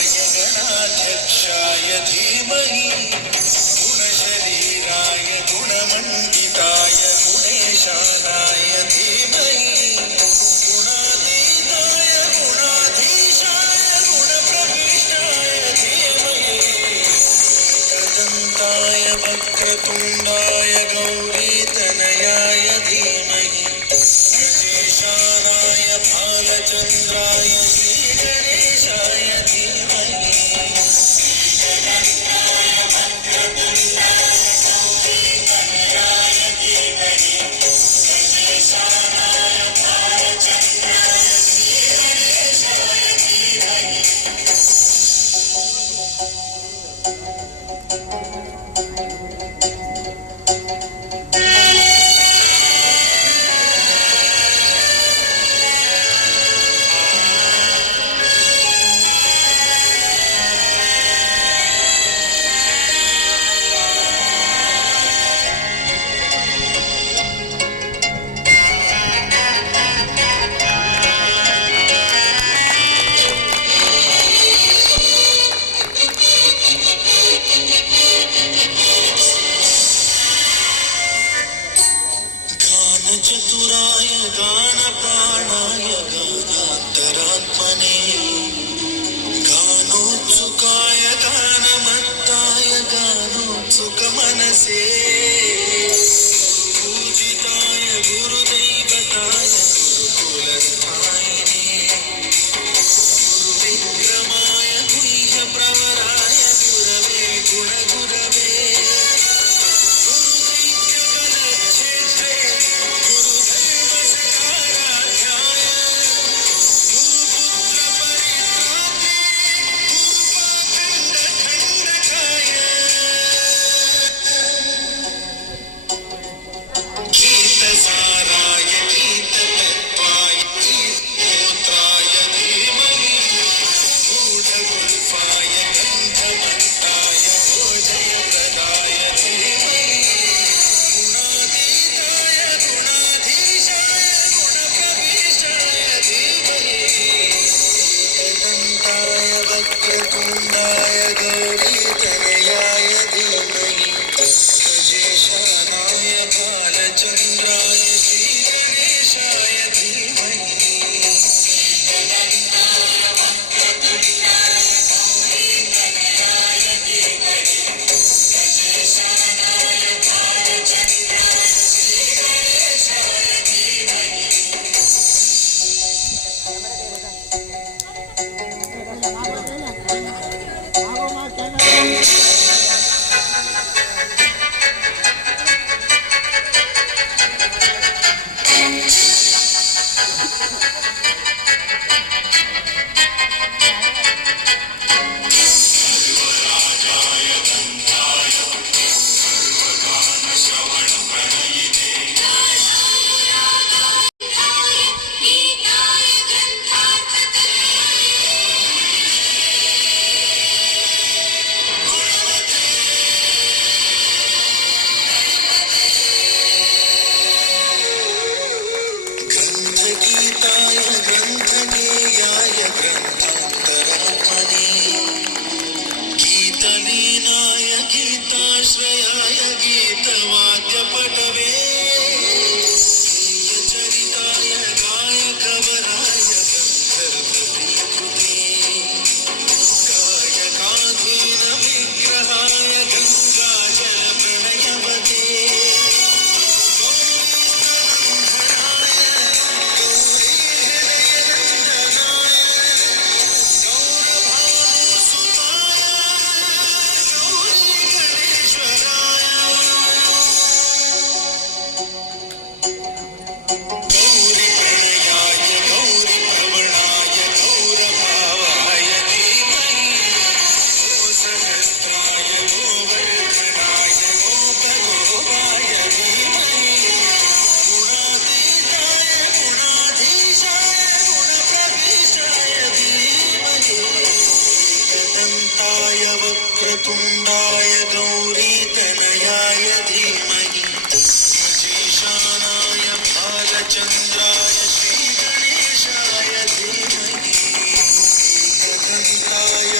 गणाधिपतये गणाध्यक्षाय धीमहि गुणशरीराय गुणमण्डिताय गुणेशानाय धीमहि गुणातीताय गुणाधीशाय गुणप्रविष्टाय धीमहि एकदन्ताय वक्रतुण्डाय गौरीतनयाय धीमहि गजेशानाय भालचन्द्राय श्रीगणेशाय धीमहि गानचतुराय गानप्राणाय गानान्तरात्मने गानोत्सुकाय गानमत्ताय गानोत्सुकमनसे पूजिताय गुरुदैवताय गुरुकुलस्थायिने गुरुविक्रमाय गुह्यप्रवराय गुरवे गुणगुरवे गुरुदैत्यकलक्षेत्रे गुरुदैवसकाराध्याय गुरुपुत्रपरित्राते गुरुपाखण्डखण्डकाय गीतसाराय गीततत्त्वाय गीतोत्राय धीमहि गूढगुल्फाय गन्धमत्ताय भोजप्रदाय धीमहि गुणातीताय गुणाधीशाय गुणप्रविष्टाय धीमहि एकदन्ताय वक्रतुण्डाय गौरीतनयाय धीमहि गजेशानाय भालचन्द्राय श्रीगणेशाय धीमहि ग्रन्थगीताय ग्रन्थगेयाय ग्रन्थान्तरात्मने गीतलीनाय गीताश्रयाय गीतवाद्यपटवे गीयचरिताय गायकवराय गन्धर्वप्रियकृते गायकाधीनविग्रहाय गङ्गाजलप्रणयवते वक्रतुण्डाय गौरीतनयाय धीमहि गजेशानाय भालचन्द्राय श्रीगणेशाय धीमहि एकदन्ताय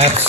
ॲप्स